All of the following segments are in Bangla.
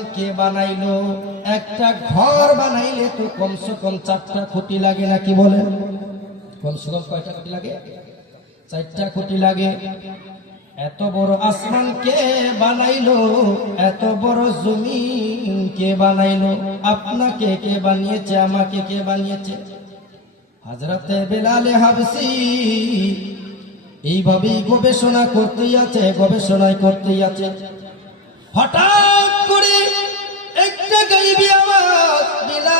আসমান কে বানাইলো? একটা ঘর বানাইলে তো কমসে কম 4টা খুঁটি লাগে নাকি বলেন? কমসে কম কয়টা খুঁটি লাগে? 4টা খুঁটি লাগে। এত বড় আসমান কে বানাইলো? এত বড় জমিন কে বানাইলো? আপনাকে কে বানিয়েছে? আমাকে কে বানিয়েছে? হযরতে বেলালে হাবশী এইভাবেই গবেষণা করতেই আছে, গবেষণায় করতেই আছে। হঠাৎ করে একটা গায়েবী আওয়াজ, বিলাল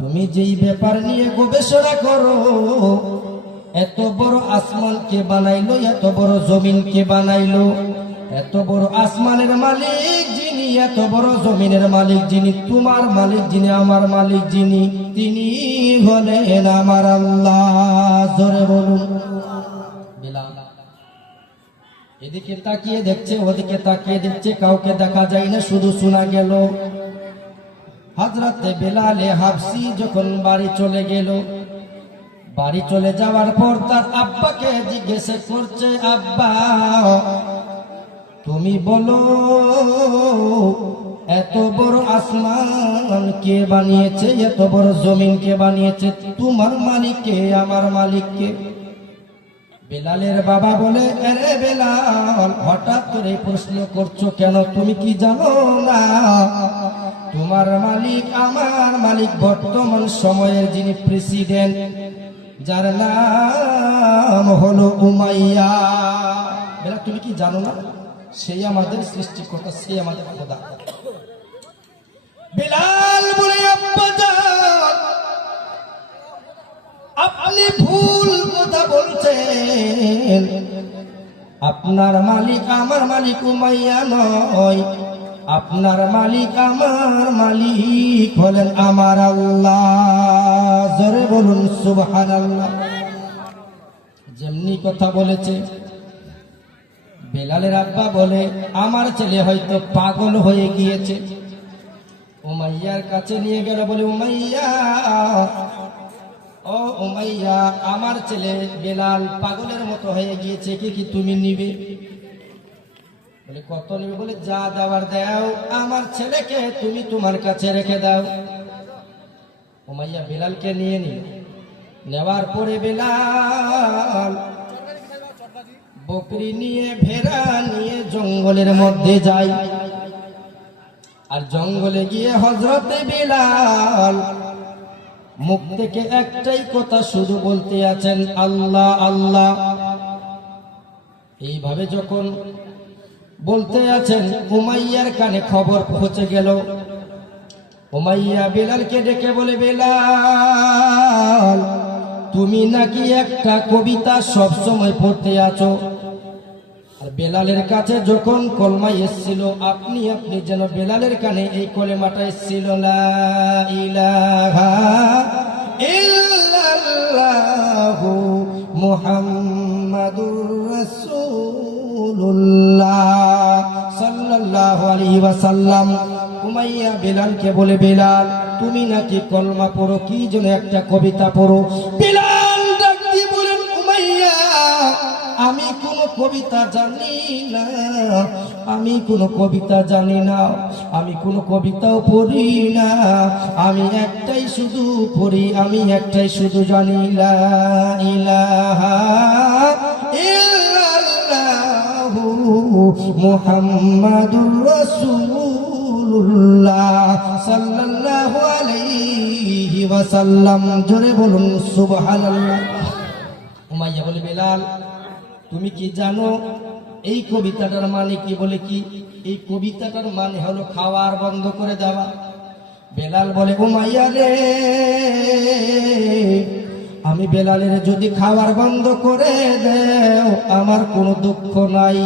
তুমি যেই ব্যাপার নিয়ে গবেষণা করো, এত বড় আসমান কে বানাইলো, এত বড় জমিন কে বানাইলো, এত বড় আসমানের মালিক যিনি, এত বড় জমিনের মালিক যিনি, তোমার মালিক যিনি, আমার মালিক যিনি, তিনি হলেন আমার আল্লাহ। জোরে বলুন। বিলাল এদিকে তাকিয়ে দেখছে, ওদিকে তাকিয়ে দেখছে, কাউকে দেখা যায় না, শুধু শোনা গেল। হযরতে বেলালে হাবশী যখন বাড়ি চলে গেল, বাড়ি চলে যাওয়ার পর তার আব্বাকে জিজ্ঞেস করছে, আব্বা তুমি বলো এত বড় আসমান কে বানিয়েছে, এত বড় জমিন কে বানিয়েছে? তোমার মালিক কে, আমার মালিক কে? বেলালের বাবা বলে, আরে বেলাল, হঠাৎ করে প্রশ্ন করছো কেন? তুমি কি জানো না তোমার মালিক আমার মালিক বর্তমান সময়ের যিনি প্রেসিডেন্ট, যার নাম হলো উমাইয়া? বেলাল তুমি কি জানো না? সেই আমাদের সৃষ্টিকর্তা, সেই আমাদের খোদা। বেলাল বলে, আব্বাজান আপনি ভুল কথা বলছেন, আপনার মালিক আমার মালিক উমাইয়া নয়, আপনার মালিক আমার মালিক হলেন আমার আল্লাহ। জোরে বলুন সুবহানাল্লাহ। যেমনি কথা বলেছে, বেলালের আব্বা বলে, আমার ছেলে হয়তো পাগল হয়ে গিয়েছে। উমাইয়ার কাছে নিয়ে গেল, বলে, উমাইয়া, ও উমাইয়া, আমার ছেলে বেলাল পাগলের মতো হয়ে গিয়েছে, কি তুমি নিবে? বলে, কত নিবে? বলে, যা দেওয়ার দাও, আমার ছেলেকে তুমি তোমার কাছে রেখে দাও। উমাইয়া বেলালকে নিয়ে নিল। নেওয়ার পরে বেলাল বকরি নিয়ে, ভেড়া নিয়ে জঙ্গলের মধ্যে যায়। আর জঙ্গলে গিয়ে হযরতে বেলাল মুখ থেকে একটাই কথা শুধু বলতে আছেন, আল্লাহ আল্লাহ। এইভাবে যখন বলতে আছেন, উমাইয়ার কানে খবর পৌঁছে গেল। উমাইয়া বেলালকে ডেকে বলে, বেলাল তুমি নাকি একটা কবিতা সব সময় পড়তে আছো। আর বেলালের কাছে যখন কলমা এসেছিল, আপনি যেন বেলালের কানে এই কলেমাটা এসেছিল, লা ইলাহা ইল্লাল্লাহু মুহাম্মাদুর রাসূলুল্লাহ সাল্লাল্লাহু আলাইহি ওয়াসাল্লাম। উমাইয়া বেলালকে বলে, বেলাল তুমি নাকি কলমা পড়ো, কি যেন একটা কবিতা পড়ো। বেলাল ডাক দিয়ে বলেন, উমাইয়া আমি কোনো কবিতা জানি না, আমি কোনো কবিতা জানি না, আমি কোনো কবিতাও পড়ি না, আমি একটাই শুধু পড়ি, আমি একটাই শুধু জানি, লা ইলাহা ইল্লাল্লাহু মুহাম্মাদুর রাসূলুল্লাহ সাল্লাল্লাহু আলাইহি ওয়াসাল্লাম। জোরে বলুন সুবহানাল্লাহ। উমাইয়া বলে, বেলাল তুমি কি জানো এই কবিতাটার মানে কি? বলে, কি? এই কবিতাটার মানে হলো খাওয়ার বন্ধ করে দেওয়া। বেলাল বলে, উমাইয়া রে, আমি বেলালের যদি খাওয়ার বন্ধ করে দেও আমার কোনো দুঃখ নাই।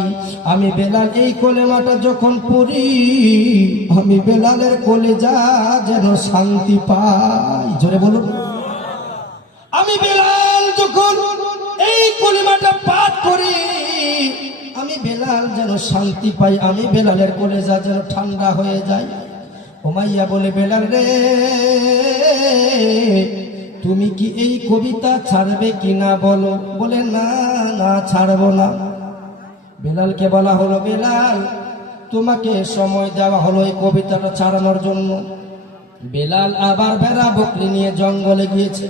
আমি বেলাল এই কলেমাটা যখন পড়ি, আমি বেলালের কলেজা যেন শান্তি পাই। জোরে বলুন। আমি বেলাল যখন এই কলিমাটা পাঠ করি, আমি বেলাল যেন শান্তি পাই, আমি বেলালের কলেজা যেন ঠান্ডা হয়ে যায়। উমাইয়া বলে, বেলাল রে, তুমি কি এই কবিতা ছাড়বে কিনা বলো? বলে, না না ছাড়বো না। বেলালকে বলা হলো, বেলাল তোমাকে সময় দেওয়া হলো এই কবিতাটা ছাড়ানোর জন্য। বেলাল আবার ভেড়া বকরি নিয়ে জঙ্গলে গিয়েছে।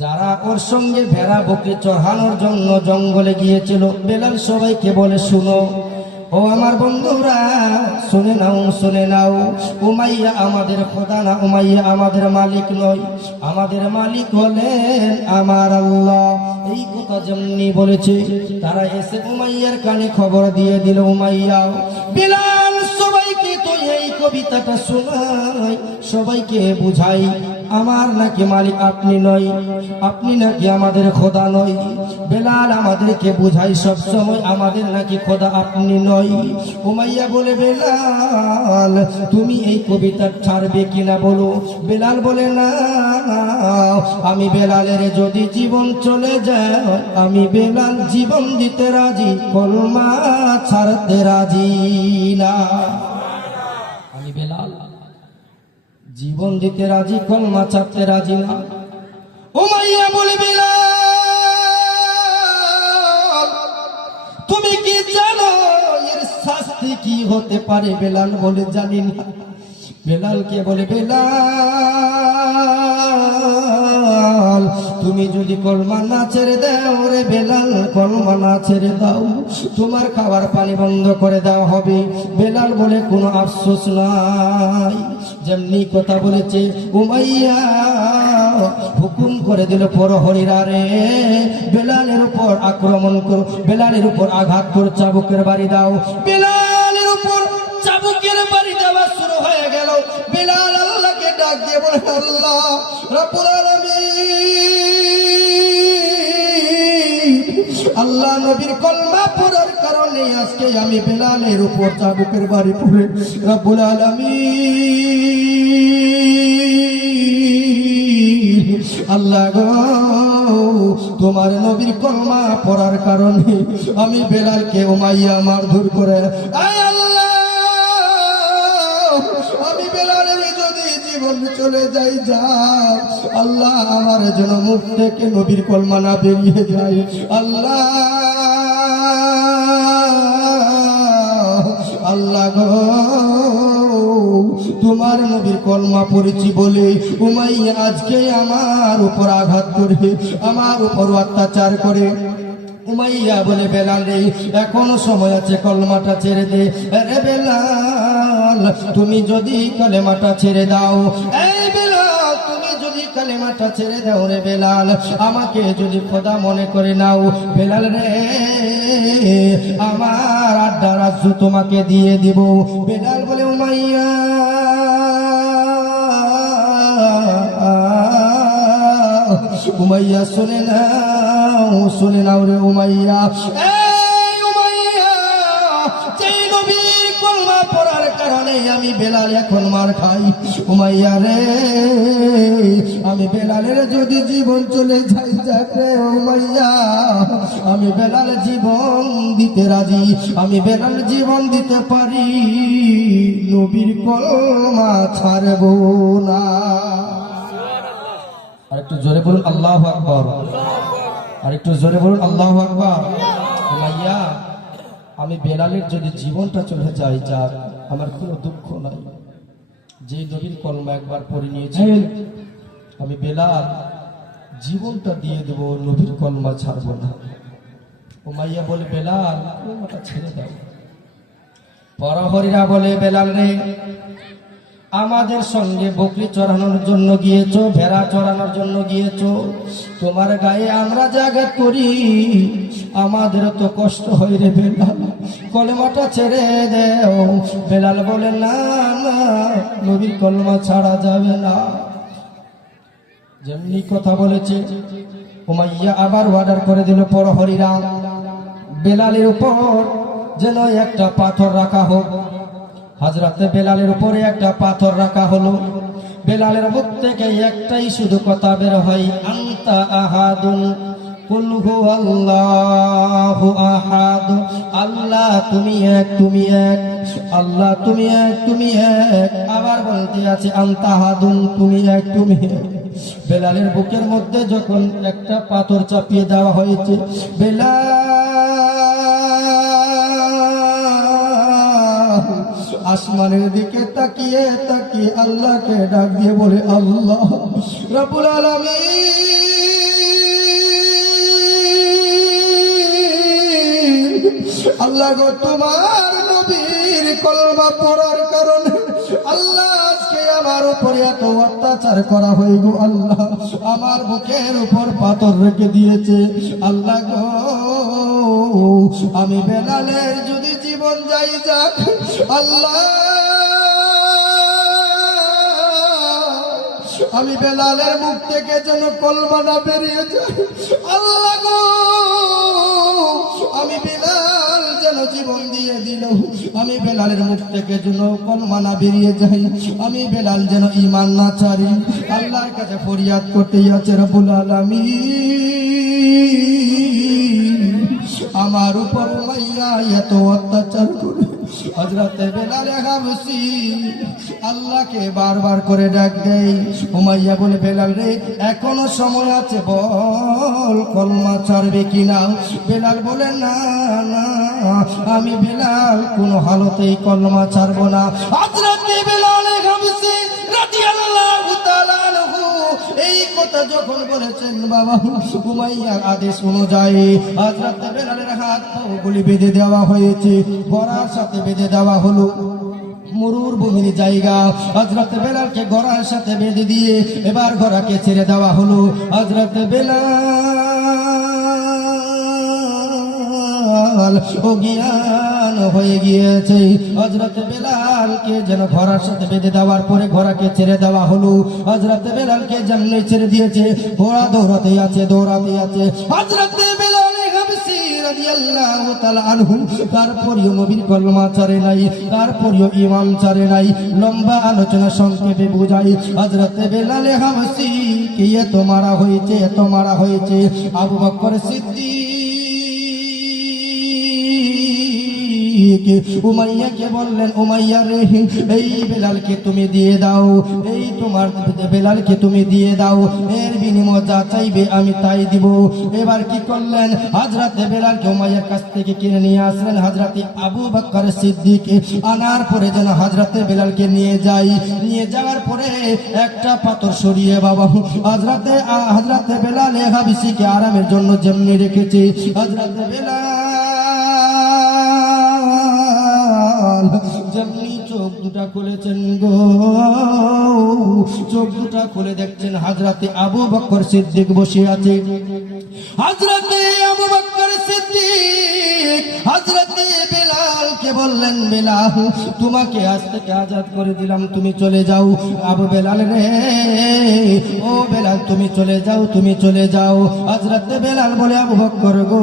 যারা ওর সঙ্গে ভেড়া বকরি চড়ানোর জন্য জঙ্গলে গিয়েছিল, বেলাল সবাইকে বলে, শুনো ও আমার বন্ধুরা, শুনে নাও, শুনে নাও, উমাইয়া আমাদের খোদা না, উমাইয়া আমাদের মালিক নয়, আমাদের মালিক হলেন আমার আল্লাহ। এই কথা যেমনি বলেছে, তারা এসে উমাইয়ার কানে খবর দিয়ে দিল। উমাইয়া বেলাল সবাইকে তো এই কবিতাটা শোনায়, সবাইকে বুঝাই, আমার নাকি মালিক আপনি নয়, আপনি নাকি আমাদের খোদা নয়। বেলাল আমাদেরকে বুঝাই সব সময়, আমাদের নাকি খোদা আপনি নয়। উমাইয়া বলে, বেলাল তুমি এই কবিতা ছাড়বে কিনা বলো। বেলাল বলে, না আমি বেলালের যদি জীবন চলে যায়, আমি বেলাল জীবন দিতে রাজি, কলমা ছাড়তে রাজি না। আমি বেলাল জীবন দিতে রাজি, কলমা ছাড়তে রাজি না। উমাইয়া বলে, বেলাল তুমি কি জানো এর শাস্তি কি হতে পারে? বেলাল বলে, জানি না। বেলালকে বলে, বেলাল তুমি যদি কলমা না ছেড়ে দাও রে বেলাল, কলমা না ছেড়ে দাও, তোমার খাবার পানি বন্ধ করে দেওয়া হবে। বেলাল বলে, কোনো আফসোস নাই। যেমনি কথা বলেছে, উমাইয়া হুকুম করে দিল, প্রহরীরা রে বেলালের উপর আক্রমণ করো, বেলালের উপর আঘাত করো, চাবুকের বাড়ি দাও। বেলালের উপর চাবুকের বাড়ি দেওয়া শুরু হয়ে গেল। বেলাল আল্লাহকে ডাক দিয়ে বলে, আল্লাহ রাব্বুল আলামিন, আল্লাহ নবীর কলমা পড়ার কারণে আজকে আমি বেলালের উপর চাবুকের বাড়ি পড়ে, রাব্বুল আলামিন আল্লাহ গো, তোমার নবীর কলমা পড়ার কারণে আমি বেলালকে উমাইয়া মারধর করে, আয় আল্লাহ আমি বেলালের যদি জীবন চলে যাই, যাও আল্লাহ আমার জন্য মুখ থেকে নবীর কলমা না বেরিয়ে যায়। আল্লাহ আল্লাহ গো, তোমার নবীর কলমা পড়েছি বলে উমাইয়া আজকে আমার উপর আঘাত করে, আমার উপর অত্যাচার করে। উমাইয়া বলে, বেলাল রে এখনো সময় আছে, কলমাটা ছেড়ে দে। রে বেলাল তুমি যদি কলেমাটা ছেড়ে দাও, এই বেলাল তুমি যদি কলেমাটা ছেড়ে দাও রে বেলাল, আমাকে যদি খোদা মনে করে নাও, বেলাল রে আমার আড্ডা রাজ্য তোমাকে দিয়ে দিব। বেলাল বলে, উমাইয়া উমাইয়া শুনে নাও, শুনে নাও রে উমাইয়া, এই উমাইয়া যেই নবীর কলমা পড়ার কারণে আমি বেলাল এখন মার খাই। উমাইয়া রে আমি বেলালের যদি জীবন চলে যাই, যাক রে উমাইয়া আমি বেলাল জীবন দিতে রাজি, আমি বেলাল জীবন দিতে পারি, নবীর কলমা ছাড়ব না। আর একটু জোরে বলুন আল্লাহু আকবার, আর একটু জোরে বলুন আল্লাহু আকবার। উমাইয়া আমি বেলালের যদি জীবনটা চলে যায়, যাক আমার কোনো দুঃখ নাই, যে নবীর কলমা একবার পড়ে নিয়েছি আমি বেলাল জীবনটা দিয়ে দেব, নবীর কলমা ছাড়ব না। উমাইয়া বলে, বেলাল কলমাটা ছেড়ে দাও। প্রহরীরা বলে, বেলাল রে আমাদের সঙ্গে বকরি চড়ানোর জন্য গিয়েছো, ভেড়া চড়ানোর জন্য গিয়েছো, তোমার গায়ে আমরা জাগাত করি, আমাদের তো কষ্ট হয় রে বেলাল, কলমাটা ছেড়ে দেও। বেলাল বলে, না না নবীর কলমা ছাড়া যাবে না। যেমনি কথা বলেছে উমাইয়া আবার অর্ডার করে দিল প্রহরীরা, বেলালের উপর যেন একটা পাথর রাখা হোক। হযরতে বেলালের উপরে একটা পাথর রাখা হলো। বেলালের মুখ থেকে একটাই শুধু কথা বের হয়, আনতা আহাদুন কুল হুয়াল্লাহু আহাদ, আল্লাহ তুমি এক, তুমি এক, আল্লাহ তুমি এক, তুমি এক। আবার বলতে আছে আনতা আহাদুন, তুমি এক, তুমি এক। বেলালের বুকের মধ্যে যখন একটা পাথর চাপিয়ে দেওয়া হয়েছে, বেলাল আসমানের দিকে তাকিয়ে তাকিয়ে আল্লাহকে ডাক দিয়ে বলে, আল্লাহ রব্বুল আলামিন, আল্লাহ গো, তোমার নবীর কলমা পড়ার কারণে আল্লাহ আজকে আমার উপরে এত অত্যাচার করা হয়ে গো আল্লাহ, আমার বুকের উপর পাথর রেখে দিয়েছে আল্লাহ গো। আমি বেলালের যদি জীবন যাই যাক আল্লাহ, আমি বেলালের মুখ থেকে যেন কলমা না বেরিয়ে যায় আল্লাহ গো। আমি বেলাল যেন জীবন দিয়ে দিল, আমি বেলালের মুখ থেকে যেন কলমা না বেরিয়ে যাই, আমি বেলাল যেন ঈমান না ছাড়ি। আল্লাহর কাছে ফরিয়াদ করতেই আছে রব্বুল আলামিন, আমার উপর উমাইয়া এত অত্যাচার করে। হযরতে বেলাল হাবশী আল্লাহকে বারবার করে ডাক দেয়। উমাইয়া বলে, বেলাল রে, এখনো সময় আছে, বল কলমা ছাড়বে কিনা। বেলাল বলে, না না, আমি বেলাল কোনো হালতেই কলমা ছাড়বো না। হযরতে বেলাল হাবশী রাদিয়াল্লাহু তাআলা আনহু এই কথা যখন বলেছেন, বাবা উমাইয়ার আদেশ অনুযায়ী হযরতে বেলালের হাত পাগুলি বেঁধে দেওয়া হয়েছে, গড়ার সাথে বেঁধে দেওয়া হলো। মরুভূমির জায়গা, হযরতে বেলালকে গড়ার সাথে বেঁধে দিয়ে এবার গড়াকে ছেড়ে দেওয়া হলো। হযরতে বেলাল অজ্ঞান হয়ে গিয়েছে। হযরতে বেলালকে যেন ঘোড়ার সাথে বেঁধে দেওয়ার পরে ঘোড়াকে ছেড়ে দেওয়া হলো। হযরতে বেলালকে যেমনি ছেড়ে দিয়েছে, ঘোড়া দৌড়াতে আছে দৌড়াতে আছে। হযরতে বেলাল হাবশী রাদিয়াল্লাহু তাআলা আনহু তারপরেও নবীর কলমা ছাড়ে নাই, তারপরেও ঈমান ছাড়ে নাই। লম্বা আলোচনা সংক্ষেপে বুঝাই, হযরতে বেলাল হাবশী কে এত মারা হয়েছে, এত মারা হয়েছে। আবু বকর সিদ্দিক উমাইয়াকে বললেন, উমাইয়া রে, এই বেলালকে তুমি দিয়ে দাও, এই তোমার বেলালকে তুমি দিয়ে দাও, এর বিনিময়ে যা চাইবে আমি তাই দিব। এবার কি করলেন, হযরতে বেলালকে উমাইয়ার কাছ থেকে কিনে নিয়ে আসলেন হযরতে আবু বকর সিদ্দিক। আনার পরে যেন হযরতে বেলালকে নিয়ে যাওয়ার পরে একটা পাথর সরিয়ে বাবা হযরতে বেলাল হাবশীকে আরামের জন্য যেমনি রেখেছে, হযরতে বেলাল যেমনি চোখ দুটা খুলেছেন গো, চোখ দুটা খুলে দেখছেন হযরতে আবু বকর সিদ্দিক বসে আছে। হযরতে আবু বকর সিদ্দিক হযরতে বেলালকে বললেন, বেলাল তোমাকে আজ থেকে আজাদ করে দিলাম, তুমি চলে যাও। আবু বেলাল রে, ও বেলাল তুমি চলে যাও, তুমি চলে যাও। হযরতে বেলাল বলে, আবু বকর গো,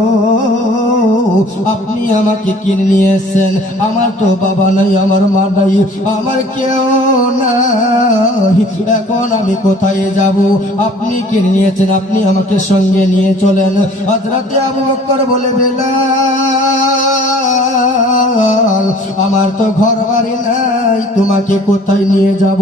আপনি আমাকে কিনে নিয়ে এসেছেন, আমার তো বাবা নাই, আমার মা নাই, আমার কেউ নাই, এখন আমি কোথায় যাব? আপনি কিনে নিয়েছেন, আপনি আমাকে সঙ্গে নিয়ে চলেন। হযরতে আবু বকর বলে, বেলাল আমার তো ঘর বাড়ি নাই, তোমাকে কোথায় নিয়ে যাব?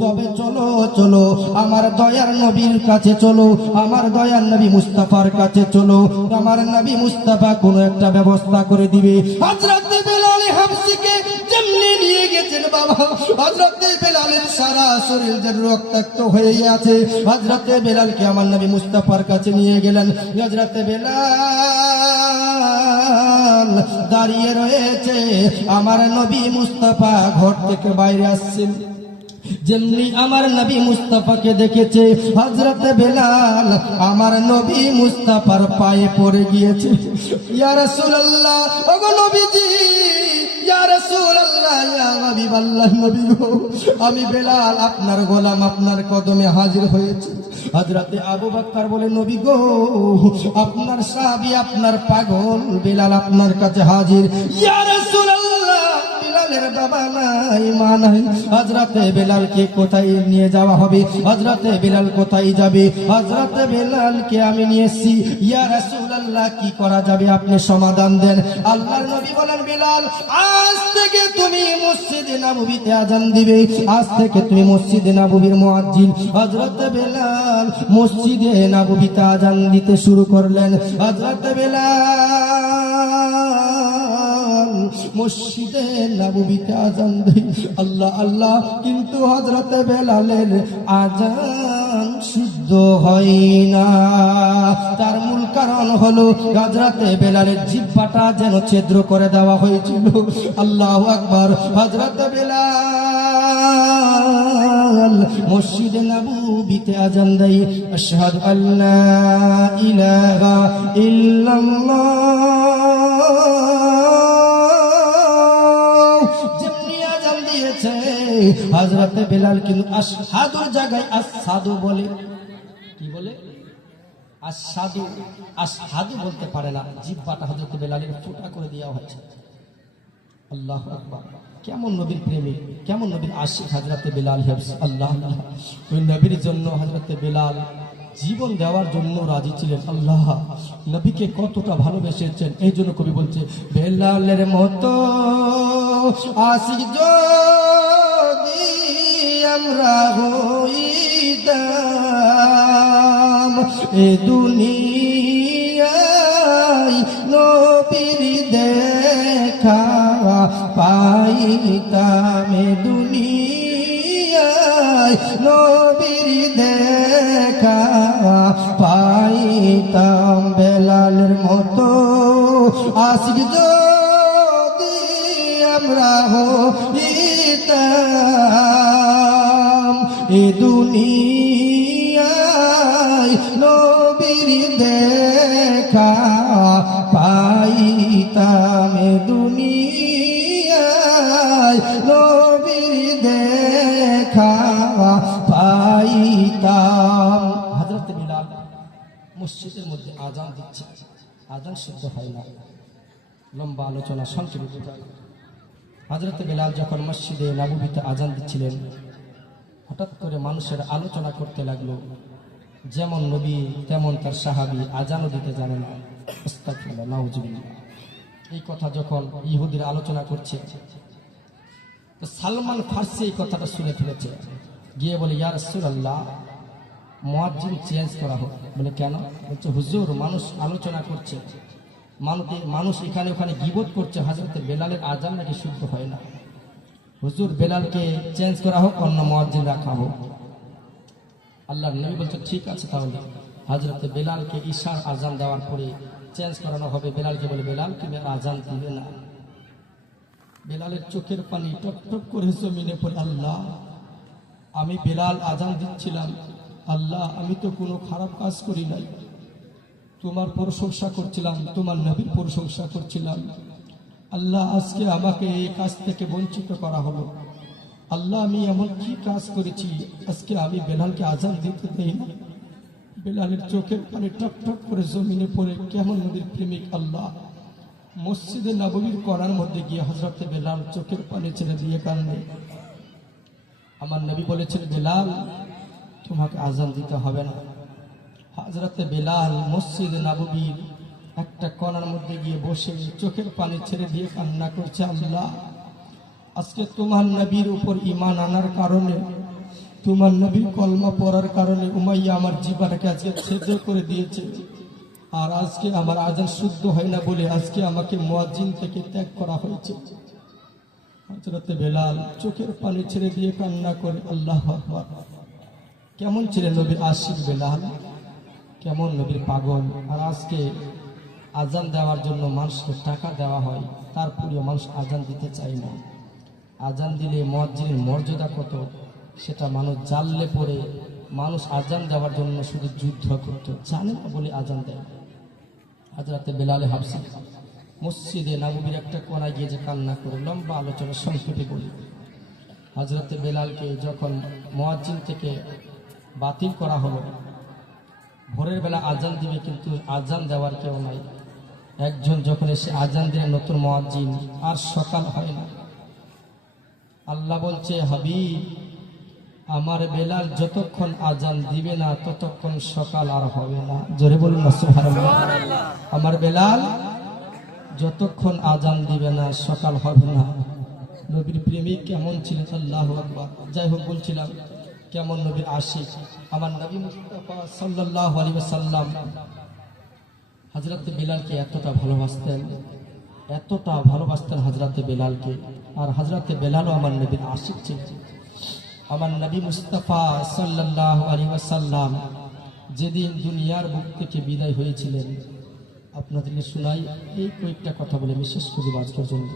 তবে চলো চলো আমার দয়ার নবীর কাছে চলো, আমার দয়ার নবী মুস্তাফার কাছে চলো, আমার নবী মুস্তাফা কোনো একটা ব্যবস্থা করে দিবে। হযরতে বেলাল হাবশীকে যেমনি নিয়ে গেছেন বাবা, হযরতে বেলালের সারা শরীর যেন রক্তাক্ত হয়ে গেছে। হযরতে বেলালকে আমার নবী মুস্তাফার কাছে নিয়ে গেলেন। হযরতে বেলাল দাঁড়িয়ে রয়েছে, আমার নবী মুস্তাফা ঘর থেকে বাইরে আসছেন। যেমনি আমার নবী মুস্তাফাকে দেখেছে, হযরতে বেলাল আমার নবী মুস্তাফার পায়ে পড়ে গিয়েছে। ইয়া রাসূলুল্লাহ, ওগো নবীজি, ইয়া রাসূলুল্লাহ, ইয়া হাবিবাল্লাহ, নবী গো, আমি বেলাল আপনার গোলাম আপনার কদমে হাজির হয়েছি। হযরতে আবু বকর বলে, নবী গো, আপনার সাহাবী আপনার পাগল বেলাল আপনার কাছে হাজির। ইয়া রাসূলুল্লাহ, বেলালের বাবা নাই, মা নাই, হযরতে বেলালকে কোথায় নিয়ে যাওয়া হবে? হযরতে বেলাল কোথায় যাবে? হযরতে বেলালকে আমি নিয়ে এসেছি। ইয়া রাসূলুল্লাহ, কি করা যাবে আপনি সমাধান দেন। আল্লাহর নবী বলেন, বেলাল আজ থেকে তুমি মসজিদে নববীতে আযান দিবে, আজ থেকে তুমি মসজিদে নববীর মুয়াজ্জিন। হযরতে বেলাল মসজিদে নববীতে আযান দিতে শুরু করলেন। হযরতে বেলাল মসজিদে নববীতে আজান দেই, আল্লাহ আল্লাহ, কিন্তু হযরতে বেলালের আজান শুদ্ধ হয় না। তার মূল কারণ হলো হযরতে বেলালের জিহ্বাটা যেন ছিদ্র করে দেওয়া হয়েছিল। আল্লাহু আকবার। হযরতে বেলাল মসজিদে নববীতে আজান দেয়, আশহাদু আল্লা ইলাহা ইল্লাল্লাহ। যেমনি আজান দিয়েছে হযরতে বেলাল কিন্তু আশহাদুর জায়গায় আশহাদু বলে। কি বলে? আশহাদু। আশহাদু বলতে পারে না, জিহ্বাটা হযরতে বেলালের ফুটা করে দেওয়া হয়েছে। আল্লাহু আকবার। কেমন নবীর প্রেমিক, কেমন নবীর আশিক হযরতে বেলাল হেফস। আল্লাহ আল্লাহ। ওই নবীর জন্য হযরতে বেলাল জীবন দেওয়ার জন্য রাজি ছিলেন। আল্লাহ নবীকে কতটা ভালোবেসেছেন, এই জন্য কবি বলছে, বেলালের মতো আশিক যদি আমরা হইতাম, এ দুনিয়ায় নবীর দেখা পাইতাম, এ দুনিয়ায় নবীর দেখা পাইতাম। বেলালের মতো আশিক যদি আমরা হইতাম, এ দুনিয়ায় নবীর দেখা পাইতাম, এ দুনিয়ায় নবীর দেখা পাইতাম। হযরত বেলাল মসজিদের মধ্যে আজান দিচ্ছে, আজান শুদ্ধ হয় না। লম্বা আলোচনা সংক্ষেপে বোঝায়। হযরত বেলাল যখন মসজিদে নববীতে আজান দিচ্ছিলেন, হঠাৎ করে মানুষের আলোচনা করতে লাগলো, যেমন নবী তেমন তার সাহাবী আজানও দিতে জানে না। আস্তাগফিরুল্লাহ, নাউজুবিল্লাহ। এই কথা যখন ইহুদির আলোচনা করছে, তো সালমান ফারসি এই কথাটা শুনে ফেলেছে, গিয়ে বলে, ইয়া রাসূলুল্লাহ, মুয়াজ্জিন চেঞ্জ করা হোক। বলে কেন? বলছে, হুজুর মানুষ আলোচনা করছে, মানুষ এখানে ওখানে গীবত করছে, হযরতে বেলালের আজান নাকি শুদ্ধ হয় না। হুজুর বেলালকে চেঞ্জ করা হোক, অন্য মুয়াজ্জিন রাখা হোক। আল্লাহর নবী বলছে, ঠিক আছে, তাহলে হযরতে বেলালকে ঈশার আজান দেওয়ার পরে চেঞ্জ করানো হবে। বেলালকে বলে, বেলাল তুমি আজান দিবে না। বেলালের চোখের পানি টপ টপ করে জমিনে পড়ে। আল্লাহ, আমি বেলাল আজান দিচ্ছিলাম, আল্লাহ আমি তো কোনো খারাপ কাজ করি নাই, তোমার প্রশংসা করছিলাম, তোমার নবীর প্রশংসা করছিলাম। আল্লাহ আজকে আমাকে এই কাজ থেকে বঞ্চিত করা হলো। আল্লাহ আমি এমন কি কাজ করেছি আজকে আমি বেলালকে আজান দিতে দেই না? বেলালের চোখের পানি টপ টপ করে জমিনে পড়ে। কেমন নবীর প্রেমিক! আল্লাহ মসজিদে নববীর কোণার মধ্যে গিয়ে হযরতে বেলাল চোখের পানি ছেড়ে দিয়ে কাঁদে। আমার নবী বলেছেন, বেলাল তোমাকে আজান দিতে হবে না। হযরতে বেলাল মসজিদে নববীর একটা কোণার মধ্যে গিয়ে বসে চোখের পানি ছেড়ে দিয়ে কান্না করছে, আল্লাহ আজকে তোমার নবীর উপর ঈমান আনার কারণে, তোমার নবীর কলমা পড়ার কারণে উমাইয়া আমার জিহ্বাটাকে আজকে ছিদ্র করে দিয়েছে, আর আজকে আমার আজান শুদ্ধ হয় না বলে আজকে আমাকে মুয়াজ্জিন থেকে ত্যাগ করা হয়েছে। হযরতে বেলাল চোখের পানি ছেড়ে দিয়ে কান্না করে। আল্লাহু আকবার। কেমন ছিলেন নবীর আশিক বেলাল, কেমন নবীর পাগল! আর আজকে আজান দেওয়ার জন্য মানুষকে টাকা দেওয়া হয়, তারপরেও মানুষ আজান দিতে চায় না। আজান দিলে মুয়াজ্জিনের মর্যাদা কত সেটা মানুষ জানলে পরে মানুষ আজান দেওয়ার জন্য শুধু যুদ্ধ করত, জানে না বলে আজান দেয়। হযরতে বেলালে হাবশী মসজিদে নববীর একটা কোণায় গিয়ে যে কান্না করে। লম্বা আলোচনা সংক্ষেপে বলি, হযরতে বেলালকে যখন মুয়াজ্জিন থেকে বাতিল করা হলো, ভোরের বেলা আজান দিবে কিন্তু আজান দেওয়ার কেউ নাই। একজন যখন এসে আজান দিলে নতুন মুয়াজ্জিন, আর সকাল হয় না। আল্লাহ বলছে, হাবিব আমার বেলাল যতক্ষণ আজান দিবে না ততক্ষণ সকাল আর হবে না। জোরে বলুন না সুবহানাল্লাহ। আমার বেলাল যতক্ষণ আজান দিবে না সকাল হবে না। নবীর প্রেমিক কেমন ছিলেন! আল্লাহু আকবার। যাই হোক, বলছিলাম কেমন নবীর আশিক আমার নবী মুস্তাফা সাল্লাল্লাহু আলাইহি ওয়াসাল্লাম হযরত বেলালকে এতটা ভালোবাসতেন। এতটা ভালোবাসতেন হযরতে বেলালকে। আর হযরতে বেলালও আমার নবীর আশিক ছিলেন। আমার নবী মুস্তাফা সাল্লাল্লাহু আলাইহি ওয়াসাল্লাম যেদিন দুনিয়ার বুক থেকে বিদায় হয়েছিলেন, আপনাদেরকে শোনাই এই কয়েকটা কথা বলে আমি শেষ করব আজকের জন্য।